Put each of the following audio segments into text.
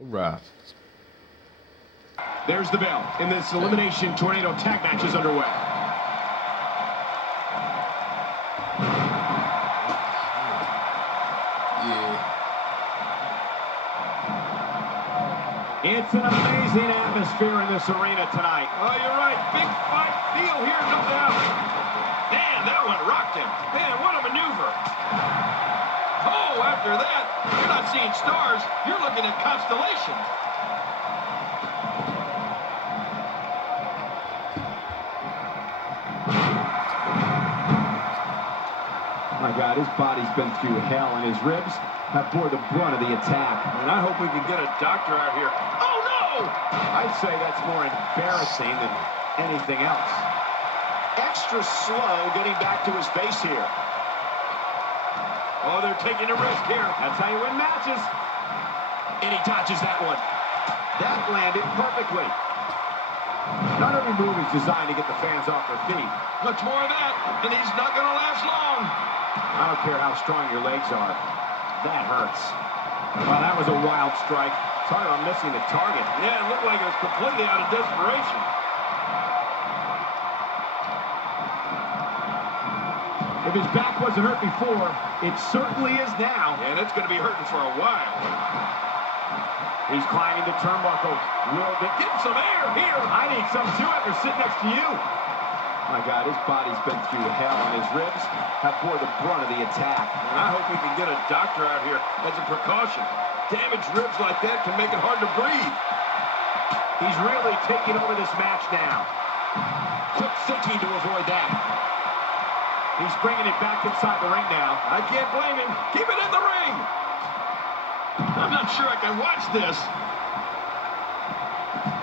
Right. There's the bell, and this elimination tornado tag match is underway. It's an amazing atmosphere in this arena tonight. Oh, you're right. Big fight feel here, no doubt. Man, that one rocked him. Man, what a maneuver. Oh, after that, you're not seeing stars. You're looking at constellations. My God, his body's been through hell, and his ribs have bore the brunt of the attack. And I hope we can get a doctor out here. Oh, no! I'd say that's more embarrassing than anything else. Extra slow getting back to his base here. Oh, they're taking a risk here. That's how you win matches. And he dodges that one. That landed perfectly. Not every move is designed to get the fans off their feet. Much more of that, and he's not going to last long. I don't care how strong your legs are. That hurts. Well, that was a wild strike. Sorry I'm missing the target. Yeah, it looked like it was completely out of desperation. If his back wasn't hurt before, it certainly is now. And it's going to be hurting for a while. He's climbing the turnbuckle. Will they get some air here? I need some too after sitting next to you. My God, his body's been through hell, and his ribs have bore the brunt of the attack. And I hope we can get a doctor out here as a precaution. Damaged ribs like that can make it hard to breathe. He's really taking over this match now. Quick thinking to avoid that. He's bringing it back inside the ring now. I can't blame him. Keep it in the ring. I'm not sure I can watch this.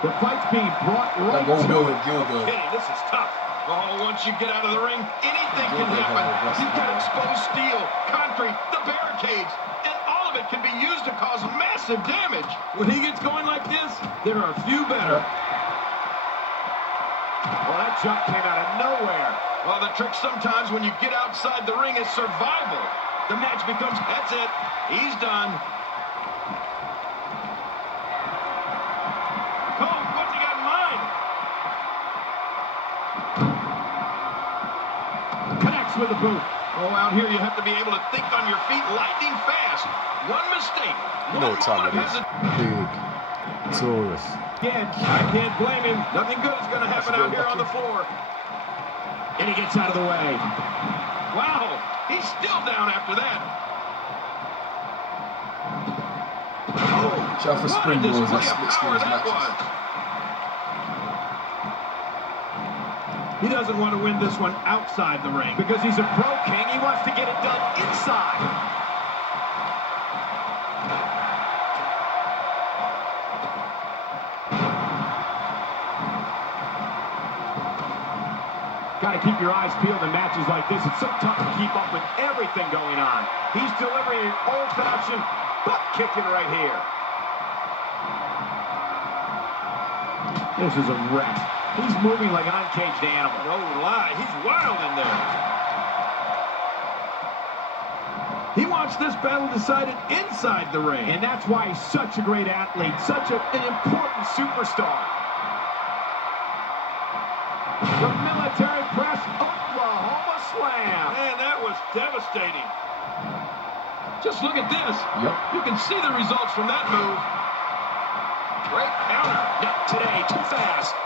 The fight's being brought right to Gilbert. Hey, this is tough. Oh, once you get out of the ring, anything can happen. You've got exposed steel, concrete, the barricades, and all of it can be used to cause massive damage. When he gets going like this, there are a few better. Well, that jump came out of nowhere. Well, the trick sometimes when you get outside the ring is survival. The match becomes, that's it, he's done. Oh, what's he got in mind? Connects with the boot. Oh, out here you have to be able to think on your feet lightning fast. One mistake. You know what time it is. Big Taurus. Again, I can't blame him. Nothing good is going to happen out here on the floor. And he gets out of the way. Wow, he's still down after that. Oh, Shout for springboards, that split screens that matches. was. He doesn't want to win this one outside the ring. Because he's a pro king, he wants to get it done inside. Got to keep your eyes peeled in matches like this. It's so tough to keep up with everything going on. He's delivering an old-fashioned butt kicking right here. This is a wreck. He's moving like an uncaged animal. No lie, he's wild in there. He wants this battle decided inside the ring. And that's why he's such a great athlete, such an important superstar. The military press Oklahoma slam. Man, that was devastating. Just look at this. Yep. You can see the results from that move. Great counter. Not today, too fast.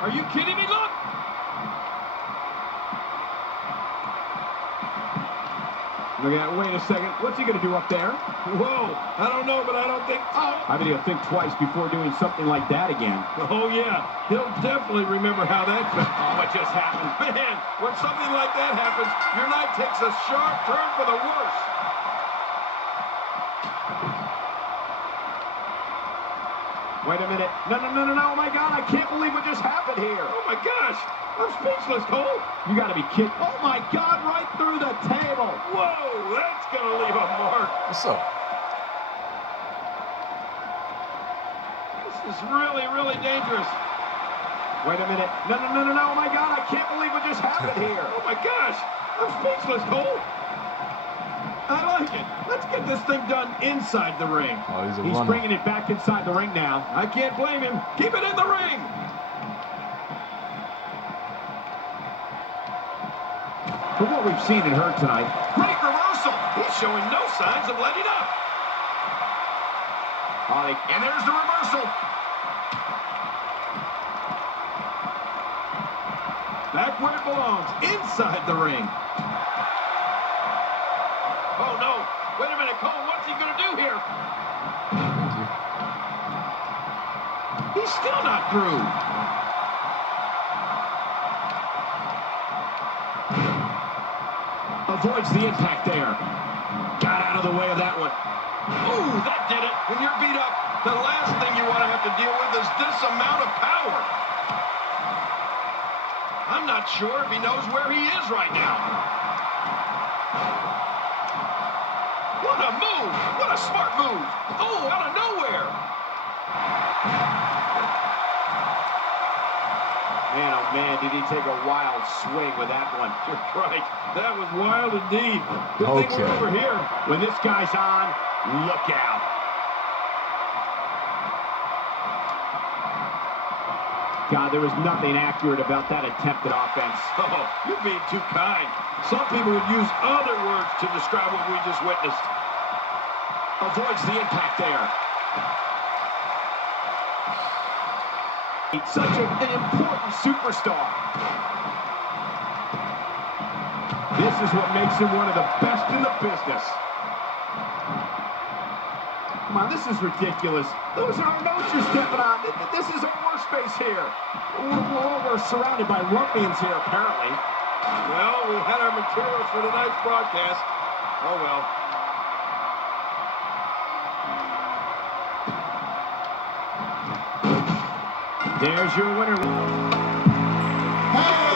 Are you kidding me? Look. Look at that. Wait a second. What's he going to do up there? Whoa. I don't know, but I don't think so. I bet he'll think twice before doing something like that again. Oh, yeah. He'll definitely remember how that felt. Oh, what just happened? Man, when something like that happens, your night takes a sharp turn for the worse. Wait a minute. No. Oh, my God. I can't believe what just happened here. Oh, my gosh. I'm speechless, Cole. You got to be kidding. Oh, my God. Right through the table. Whoa, that's going to leave a mark. What's up? This is really, really dangerous. Wait a minute. No. Oh, my God. I can't believe what just happened here. Oh, my gosh. I'm speechless, Cole. I like it. Let's get this thing done inside the ring. Oh, he's a He's runner. bringing it back inside the ring now. I can't blame him. Keep it in the ring. For what we've seen and heard tonight, Great reversal. He's showing no signs of letting up. and there's the reversal. Back where it belongs, inside the ring. Oh, no. Wait a minute, Cole. What's he going to do here? He's still not through. Avoids the impact there. Got out of the way of that one. Ooh, that did it. When you're beat up, the last thing you want to have to deal with is this amount of power. I'm not sure if he knows where he is right now. What a move! What a smart move! Oh, out of nowhere! Man, oh man, did he take a wild swing with that one. You're right. That was wild indeed. Good thing we're over here. When this guy's on, look out. God, there was nothing accurate about that attempted offense. Oh, you're being too kind. Some people would use other words to describe what we just witnessed. Avoids the impact there. Such an important superstar. This is what makes him one of the best in the business. Come on, this is ridiculous. Those are our notes you're stepping on. This is our workspace here. We're surrounded by ruffians here, apparently. Well, we had our materials for tonight's broadcast. Oh, well. There's your winner.